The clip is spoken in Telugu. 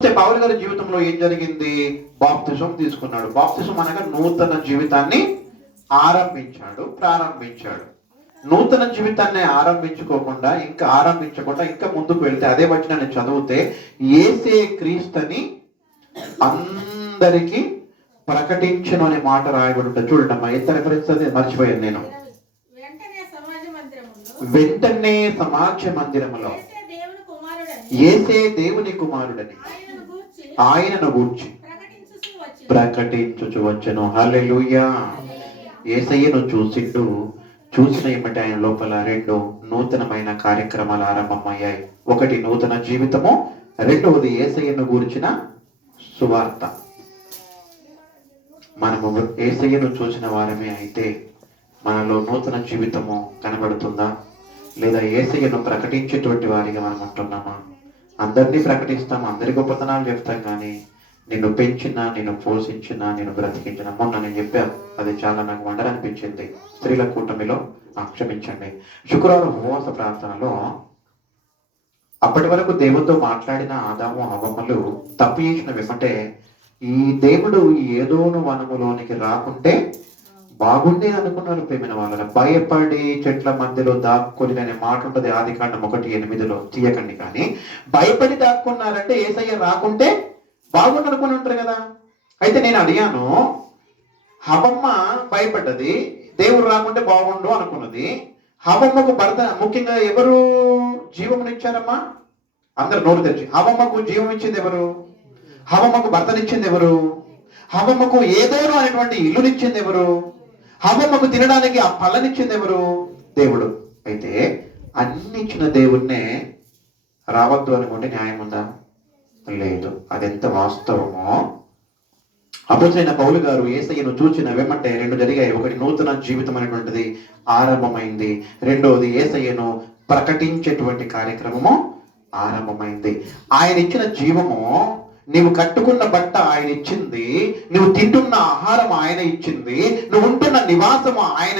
పౌలు గారి జీవితంలో ఏం జరిగింది? బాప్తిసం తీసుకున్నాడు. బాప్తిసం అనగా నూతన జీవితాన్ని ప్రారంభించాడు. నూతన జీవితాన్ని ఆరంభించకుండా ఇంకా ముందుకు వెళ్తే అదే వచనాన్ని చదివితే యేసే క్రీస్తుని అందరికీ ప్రకటించను అనే మాట రాయబడి ఉంటుంది. చూడండి అమ్మా, ఎంత రిఫరెన్స్ అది మర్చిపోయాను నేను. వెంటనే సమాజ మందిరములో యేసే దేవుని కుమారుడని ఆయనను గూర్చి ప్రకటించుచు వచ్చెను. హల్లెలూయా. యేసయ్యను చూసిన ఏమిటి ఆయన లోపల రెండు నూతనమైన కార్యక్రమాలు ఆరంభమయ్యాయి. ఒకటి నూతన జీవితము, రెండవది యేసయ్యను గూర్చిన సువార్త. మనము యేసయ్యను చూసిన వారమే అయితే మనలో నూతన జీవితము కనబడుతుందా? లేదా యేసయ్యను ప్రకటించేటువంటి వారిగా మనం ఉంటున్నామా? అందరినీ ప్రకటిస్తాం, అందరి గొప్పతనాలు చెప్తాం, కానీ నిన్ను పెంచినా, నిన్ను పోషించినా, నిన్ను బ్రతికించిన మొన్న నేను చెప్పాను, అది చాలా నాకు వండరనిపించింది. స్త్రీల కూటమిలో క్షమించండి, శుక్రవారం ఉపవాస ప్రార్థనలో అప్పటి వరకు దేవుడితో మాట్లాడిన ఆదాము హవ్వమ్మలు తప్పు చేసిన వెంబటే ఈ దేవుడు ఏదోను వనములోనికి రాకుంటే బాగుండే అనుకున్నారు. ప్రేమైన వాళ్ళ భయపడి చెట్ల మధ్యలో దాక్కొని అనే మాట ఉంటుంది ఆదికాండం 1:8 తీయకండి. కానీ భయపడి దాక్కున్నారంటే యేసయ్య రాకుంటే బాగుండు అనుకుని ఉంటారు కదా. అయితే నేను అడిగాను, హవమ్మ భయపడ్డది, దేవుడు రాకుంటే బాగుండు అనుకున్నది. హవమ్మకు భర్త, ముఖ్యంగా ఎవరు జీవమునిచ్చారమ్మా? అందరు నోరు తెరిచి. హవమ్మకు జీవం ఇచ్చింది ఎవరు? హవమ్మకు భర్తనిచ్చింది ఎవరు? హవమ్మకు ఏదోను అనేటువంటి ఇల్లునిచ్చింది ఎవరు? హవమ్మకు తినడానికి ఆ పళ్ళనిచ్చింది ఎవరు? దేవుడు. అయితే అన్ని ఇచ్చిన దేవుణ్ణే రావద్దు అనుకుంటే న్యాయం ఉందా? లేదు. అదెంత వాస్తవమో అపోస్తలుడైన పౌలు గారు యేసయ్యను చూచిన వెంబటే రెండు జరిగాయి. ఒకటి నూతన జీవితం అనేటువంటిది ఆరంభమైంది, రెండవది యేసయ్యను ప్రకటించేటువంటి కార్యక్రమము ఆరంభమైంది. ఆయన ఇచ్చిన జీవము, నీవు కట్టుకున్న బట్ట ఆయన ఇచ్చింది, నువ్వు తింటున్న ఆహారం ఆయన ఇచ్చింది, నువ్వు ఉంటున్న నివాసము ఆయన